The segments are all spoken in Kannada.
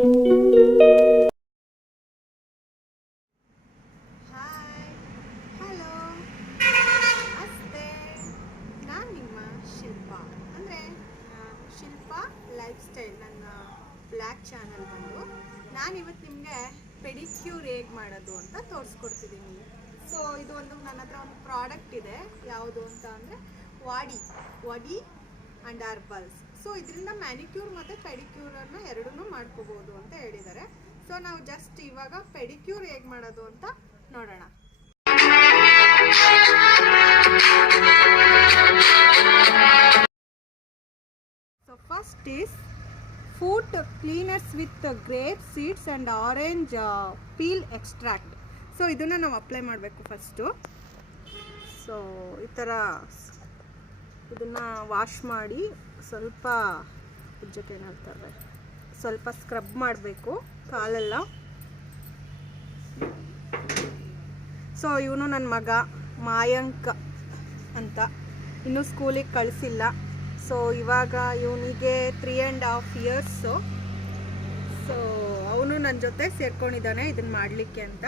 ಹಾಯ್, ಹಲೋ, ನಮಸ್ತೆ. ನಾನು ನಿಮ್ಮ ಶಿಲ್ಪ, ಅಂದರೆ ಶಿಲ್ಪ ಲೈಫ್ ಸ್ಟೈಲ್ ನನ್ನ ಬ್ಲ್ಯಾಕ್ ಚಾನಲ್ ಬಂದು ನಾನಿವತ್ತು ನಿಮಗೆ ಪೆಡಿಕ್ಯೂರ್ ಹೇಗೆ ಮಾಡೋದು ಅಂತ ತೋರಿಸ್ಕೊಡ್ತಿದ್ದೀನಿ. ಸೊ ಇದು ನನ್ನ ಹತ್ರ ಒಂದು ಪ್ರಾಡಕ್ಟ್ ಇದೆ. ಯಾವುದು ಅಂತ ಅಂದರೆ ವಾಡಿ ಆ್ಯಂಡ್ ಆರ್ಬಲ್ಸ್. ಸೊ ಇದರಿಂದ ಮ್ಯಾನಿಕ್ಯೂರ್ ಮತ್ತು ಪೆಡಿಕ್ಯೂರನ್ನು ಎರಡನ್ನೂ ಮಾಡ್ಕೋಬೋದು ಅಂತ ಹೇಳಿದ್ದಾರೆ. ಸೊ ನಾವು ಜಸ್ಟ್ ಇವಾಗ ಪೆಡಿಕ್ಯೂರ್ ಹೇಗೆ ಮಾಡೋದು ಅಂತ ನೋಡೋಣ. So first is foot cleaners with grape seeds and orange peel extract. So ಇದನ್ನು ನಾವು ಅಪ್ಲೈ ಮಾಡಬೇಕು ಫಸ್ಟು. ಸೊ ಈ ಥರ ಇದನ್ನು ವಾಶ್ ಮಾಡಿ ಸ್ವಲ್ಪ ಉಜ್ಜಕ್ಕೆ ಏನು ಹೇಳ್ತಾರೆ, ಸ್ವಲ್ಪ ಸ್ಕ್ರಬ್ ಮಾಡಬೇಕು ಕಾಲೆಲ್ಲ. ಸೊ ಇವನು ನನ್ನ ಮಗ ಮಾಯಾಂಕ್ ಅಂತ, ಇನ್ನೂ ಸ್ಕೂಲಿಗೆ ಕಳಿಸಿಲ್ಲ. ಸೊ ಇವಾಗ ಇವನಿಗೆ 3.5 ಇಯರ್ಸು. ಸೊ ಅವನು ನನ್ನ ಜೊತೆ ಸೇರ್ಕೊಂಡಿದ್ದಾನೆ ಇದನ್ನು ಮಾಡಲಿಕ್ಕೆ ಅಂತ.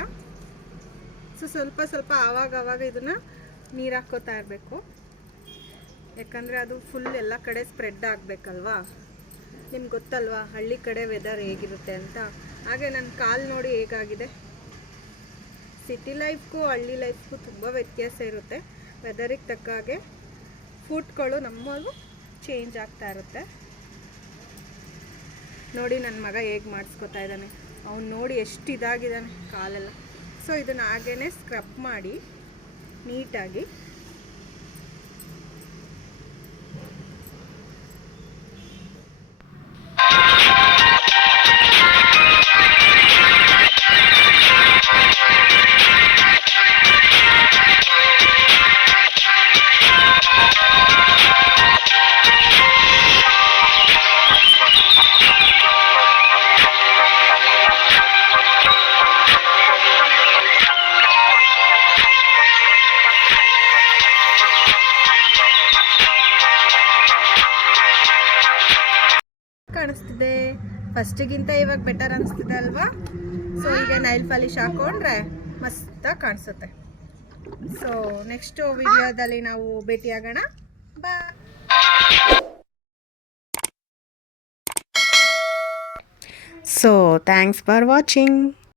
ಸೊ ಸ್ವಲ್ಪ ಆವಾಗ ಇದನ್ನು ನೀರು ಹಾಕ್ಕೋತಾ ಇರಬೇಕು, ಯಾಕಂದರೆ ಅದು ಫುಲ್ ಎಲ್ಲ ಕಡೆ ಸ್ಪ್ರೆಡ್ ಆಗಬೇಕಲ್ವಾ. ನಿಮ್ಗೆ ಗೊತ್ತಲ್ವಾ ಹಳ್ಳಿ ಕಡೆ ವೆದರ್ ಹೇಗಿರುತ್ತೆ ಅಂತ. ಹಾಗೆ ನನ್ನ ಕಾಲು ನೋಡಿ ಹೇಗಾಗಿದೆ. ಸಿಟಿ ಲೈಫ್ಗೂ ಹಳ್ಳಿ ಲೈಫ್ಗೂ ತುಂಬ ವ್ಯತ್ಯಾಸ ಇರುತ್ತೆ. ವೆದರಿಗೆ ತಕ್ಕ ಹಾಗೆ ಫುಡ್ಗಳು ನಮ್ಮದು ಚೇಂಜ್ ಆಗ್ತಾ ಇರುತ್ತೆ. ನೋಡಿ ನನ್ನ ಮಗ ಹೇಗೆ ಮಾಡಿಸ್ಕೊತಾ ಇದ್ದಾನೆ, ಅವ್ನು ನೋಡಿ ಎಷ್ಟು ಇದಾಗಿದ್ದಾನೆ ಕಾಲೆಲ್ಲ. ಸೊ ಇದನ್ನು ಹಾಗೇ ಸ್ಕ್ರಬ್ ಮಾಡಿ ನೀಟಾಗಿ ಕಾಣಿಸ್ತಿದೆ. ಫಸ್ಟಿಗಿಂತ ಇವಾಗ ಬೆಟರ್ ಅನಿಸ್ತಿದೆ ಅಲ್ವಾ. ಸೊ ಈಗ ನೈಲ್ ಪಾಲಿಶ್ ಹಾಕೊಂಡ್ರೆ ಮಸ್ತಾಗಿ ಕಾಣಿಸುತ್ತೆ. ಸೊ ನೆಕ್ಸ್ಟ್ ವಿಡಿಯೋದಲ್ಲಿ ನಾವು ಭೇಟಿಯಾಗೋಣ. Bye. So thanks for watching.